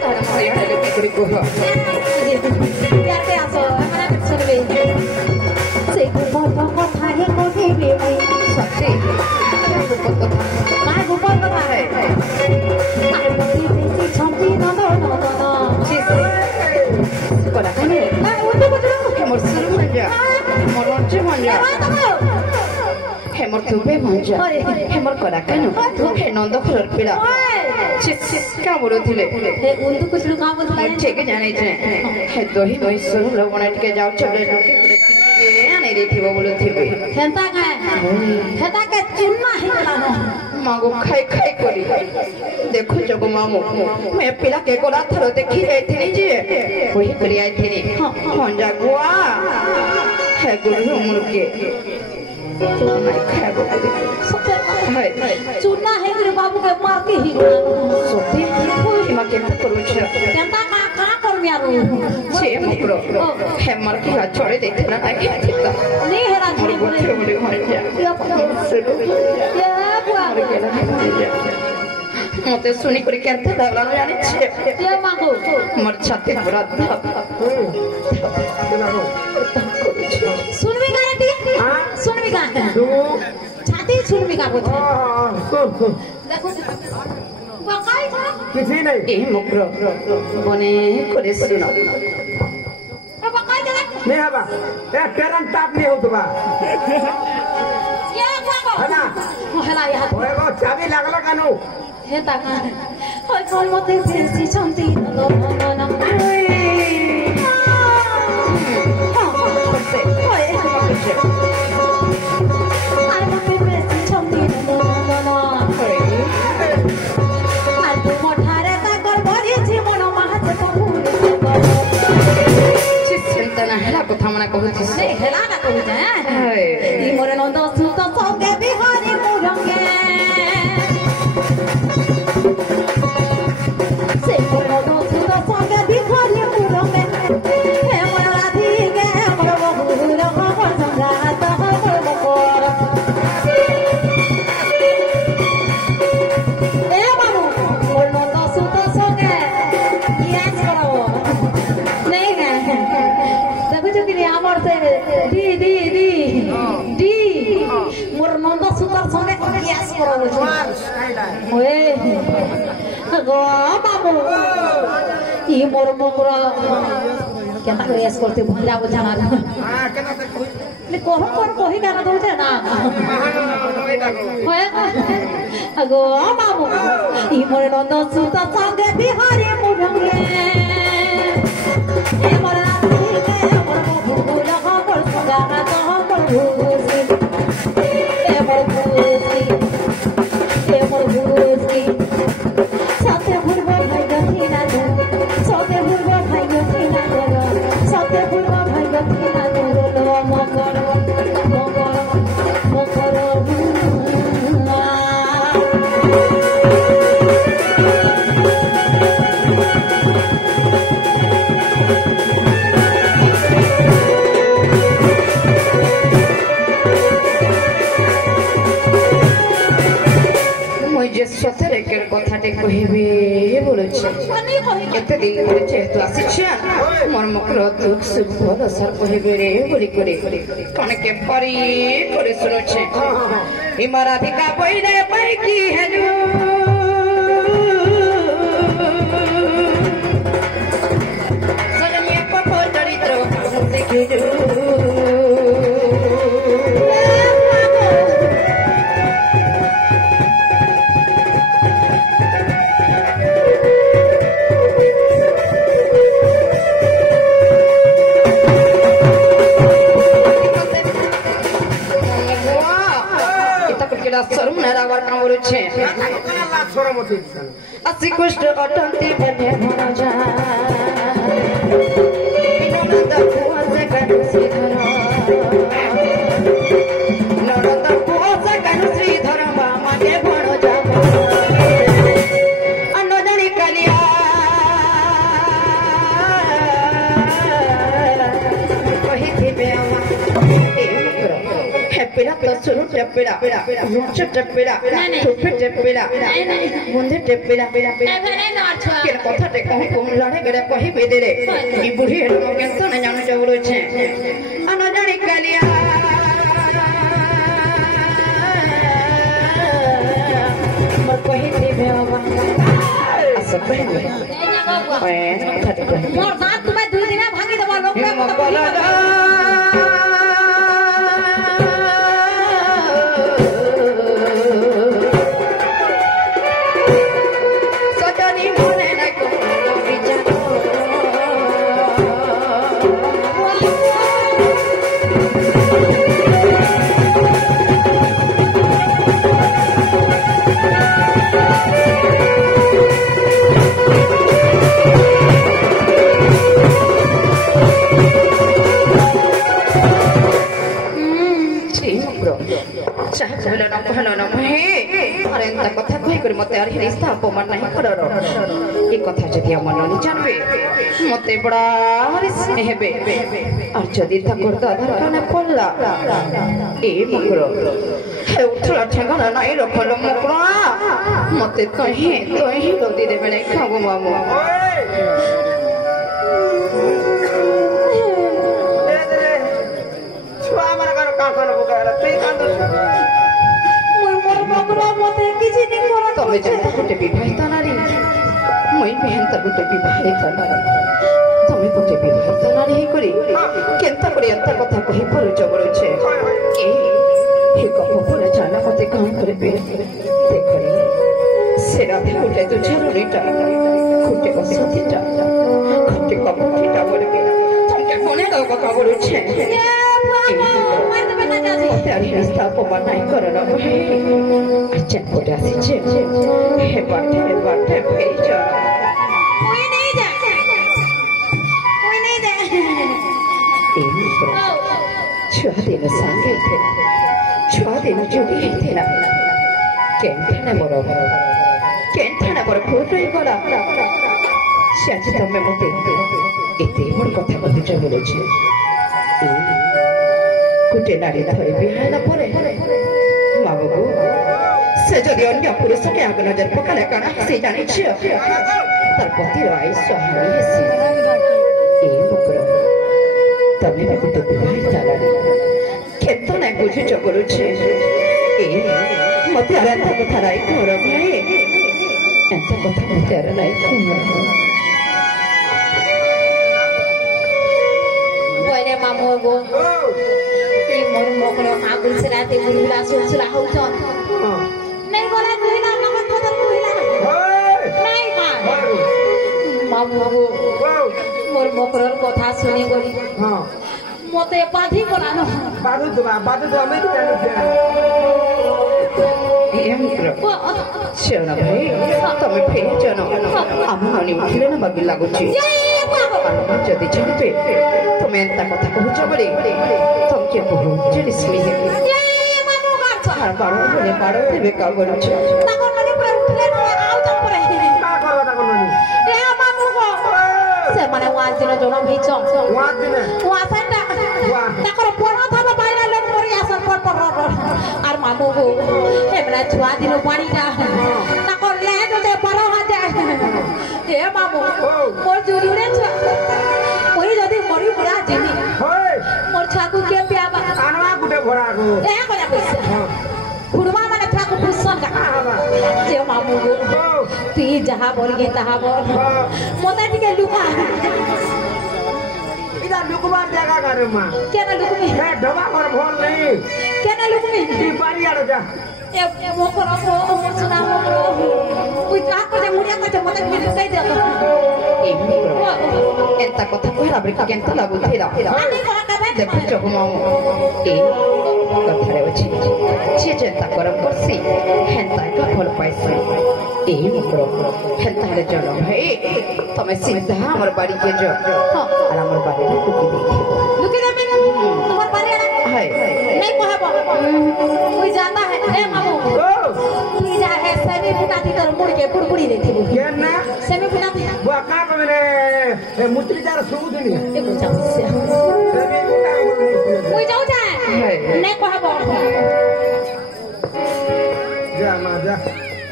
তারা মারিয়া হলে কি করে কহ ইয়াতে আসো মানে শুনবে সেই গোপন কথা হে কহিবে সত্যি গোপন কথা কার গোপন কথা হে আর মতি বেশি ছন্তি নন করা কেন না উঠে বসে মোর সুরু মঞ্জা মোর মঞ্চ মঞ্জা হেমর তুপে মঞ্জা হেমর করা কেন হে নন্দ ঘর পিড়া কা বলুଥିଲେ হে উন্দু কুছলু কা বলুଥିଲେ ঠিক জানাইছে হে দহি দহি সুরু লবণ ଟିକେ যাও চলে আনে রেথিব বলুଥିବେ হেতা কে চুন্না হেলা মাগো খাই খাই করি দেখুছ গো মামু মে পিলা কে গোলা থর দেখি যাইଥିଲି যে কই করি আইଥିଲି মঞ্জা গুয়া হে গুরু মুরকে খাইব হাই চুন্না হে রে বাবু কে মার के ही সত্যি হিমা কেমন করুছ কেনতা কা করবি আর ছে মুকরো হে মার কি হাত ছড়ে দেখতে না কি ঠিকা নি হেরা ছড়ে বলে বলে মঞ্জা মতে শুনি করে কেনতে লাগলো জানিছে কে মাগো মোর ছাতে পুরা ধাপ শুনবি গানে তুই শুনবি গানে ছাতি শুনবি কা বলছ দেখো বাকাই কিছু নাই এই মুকরো মনে করে শুনো বাকাই দে नहीं हवा ए पेरन टाप नहीं हो तुबा ये बाबा है ना हेला या ओए गो चाबी लागला कानो हे ताका होय कोन मते सेसी छंती नो नो করতে होय আর মতে বেশি ছন্তি নো নো আর তো মঠারে তাকর ভরিছি মন মাহাতে কহুনি চিন্তা না হেলা কথা মনে কହୁছি से हेला ना कहू जा ई मोरे नंद सुत संगे बिहारी मुरंगे से मोरे नंद सुत संगे बिहारी मुरंगे हे मोर राधी गे मोर बहुर खबर संगात हमर बकर ए बाबू मोर नंद सुत संगे यस करो नहीं है देखो जो कि আমার से डी डी डी डी মোর নন্দ সুতার সঙ্গে ইয়াস করা হচ্ছে ওয়ে গো বাবু ই মোর মকরা কেন ইয়াস করতে ভুলা বোঝা না हां केना से লে কোন কোন কহি গানা দউছে না ওয়ে গো বাবু ই মোর নন্দ সুতার সঙ্গে বিহারি মুরঙ্গে এ মোর রাতি কে মোর বহু লাগা পড় সঙ্গা তো পড় ভুসি এ মোর ভুসি সাথে ভুলবো ভাই গথি না দো সাথে ভুলবো ভাই গথি না দো সাথে ভুলবো ভাই গথি না দো লো মকর মকর মকর যে সতরেকের কথাটি কহিবে বলেছে এতে দিন করে যেহেতু আসিছে মোর মুখর দুঃখ সুখ ভরসা কহিবে রে বলি করে কনকে পরি করে শুনছে ইমারাধিকা বইরে পাই কি হেলু সজনিয়ে কপ চরিত্র দেখিলু সরম নারাবার কামড়ছে लाख छोरा मत আসি কষ্ট অটন্তি বনে ভরা যা ননদ কুয়াশা কানু শ্রীধর ননদ কুয়াশা কানু শ্রীধর মামাকে ভরা যা অন্নদানি কালিয়া কহিথিবে Tepera, solo tepera, mucho tepera, tupe tepera, bunde tepera, এখানে না আচ্ছা কিরকম কথাতে কহ কোন লড়ে গড়ে কহি বেদরে ই বুড়ি হেলো কেন না জানো জবরছে আনা জানি কালিয়া মত কহি দিবে বাবা আসব কহি ওই কথাতে কহি মোর দাঁত তুমি দুই দিনে ভাঙি দেব লোক কথা যদি আমার ননি জানবে মতে বড়া হেবে আর যদি ঠাকুর দাদার কানে পড়লা এই মকর হে উঠলা ঠেঙ্গা নাই রখল মকরা মতে কহি কহি গদি দেবে নাই খাবো মামু ছুয়া আমার কারো কাকানো বুকারা তুই কাঁদ মোর মকরা মতে কিছু নি করা তবে যেটা গোটে বিবাহিতা নারী মই বেহেন্তা গোটে বিবাহিতা নারী তুমি গোটে বিবাহিতা নারী করি কেন্তা করে এত কথা কহি পড়ুছ বলছে এই গপ বলে জানা মতে কাম করবে দেখনি সেরা ভেউটে তো ঝরুনিটা খুঁটে বসতিটা খুঁটে কপটিটা বলবে তোমাকে মনে দাও কথা বলছে রাস্তা অপমান নাই করো না আচ্ছা করে আসছে হে বাটে ভেই যা कोई नहीं जा छुआ दिन सांगे थे छुआ दिन जुड़ी थे ना केंथने मोर फोटो ही गला से आज तमे मते एते मोर कथा कहिच बोलछे कुटे नारी धरे बिहाइला परे बाबू से जदि अन्य पुरुष के आग नजर पकाले काना से जानि छ तार पति राय सहाय हेसी ए बकरा तमे कुटे बिहाइता केतो ना बुझिच बोलछे ए मते आरंता कथा राय घर भाई एंता कथा मते आर राय बोले मामू गो ई मोर मोकरो आगुल से राते बुलुला सुलसुला होउछन नहीं बोला दुहिला नमक बदल दुहिला नहीं का मामू गो मोर मोकरोर কথা শুনি গলি हां মতে বাঁধি করানো बादू तो আমি তো জানি एम शेवना भाई तमे फेर जनो आमानी उठिले ना बागी लागुची जदि जानते तमे एंता कथा कहूच बोली तमके बहुत जलिस्मी मामू गाछ আর বারো বলে বারো দেবে কা বলছ তখন মানে পুরো উঠলে আউ চপ করে কা করবা তা কোন এ মামু গো সে মানে ওয়াজ দিন জন হইছ ওয়াজ দিনে ওয়াসাটা তাকর পড়া থাবা বাইরা লোক করি আসার পর আর মামু গো এমরা ছুয়া দিন পাড়িটা তাকর লে দে 12,000 এ মামু মোর জুড়ে ছুয়া ওই যদি মরি পুরা জিমি হই মোর ছাকু কে পিয়াবা আনবা গুটে ভরা গো এ কয়া পয়সা খুড়মা মানে ছাকু পুছন কা যে মামু গো তুই যাহা বলগে তাহা বল মতে টিকে লুকা ইদা লুকবার জায়গা করে মা কেন লুকমি এ ঢবা কর ভল নেই কেন লুকমি তুই বাড়ি আড়ো যা এ মোকর মোছনা মোকর তুই কা করে মুড়িয়া কাছে মতে টিকে কই দে एंता कथा कहरा बे केंता लागुथेरा আমি করা কাবে देखो जगो मामू ए कथारे अछि जे जेंता करम करसी हेंता का फल पाइसी ए मकरो हेंता हेले जनो हे तमे सीधा हमर बाड़ी के जो हां और हमर बाड़ी लुकी देबे তোমার বাড়ি আরে हाय नहीं कहबो তুই জানা है ए मामू তুই যা है सेमी फुटाती तर मुड़ के पुड़पुड़ी देखिबो কেন না सेमी फुटाती বুয়া কা কমে এ মুত্রি যার সুবুদিনি ए को जाऊ से তুই যাও যা हाय नहीं कहबो যা মা যা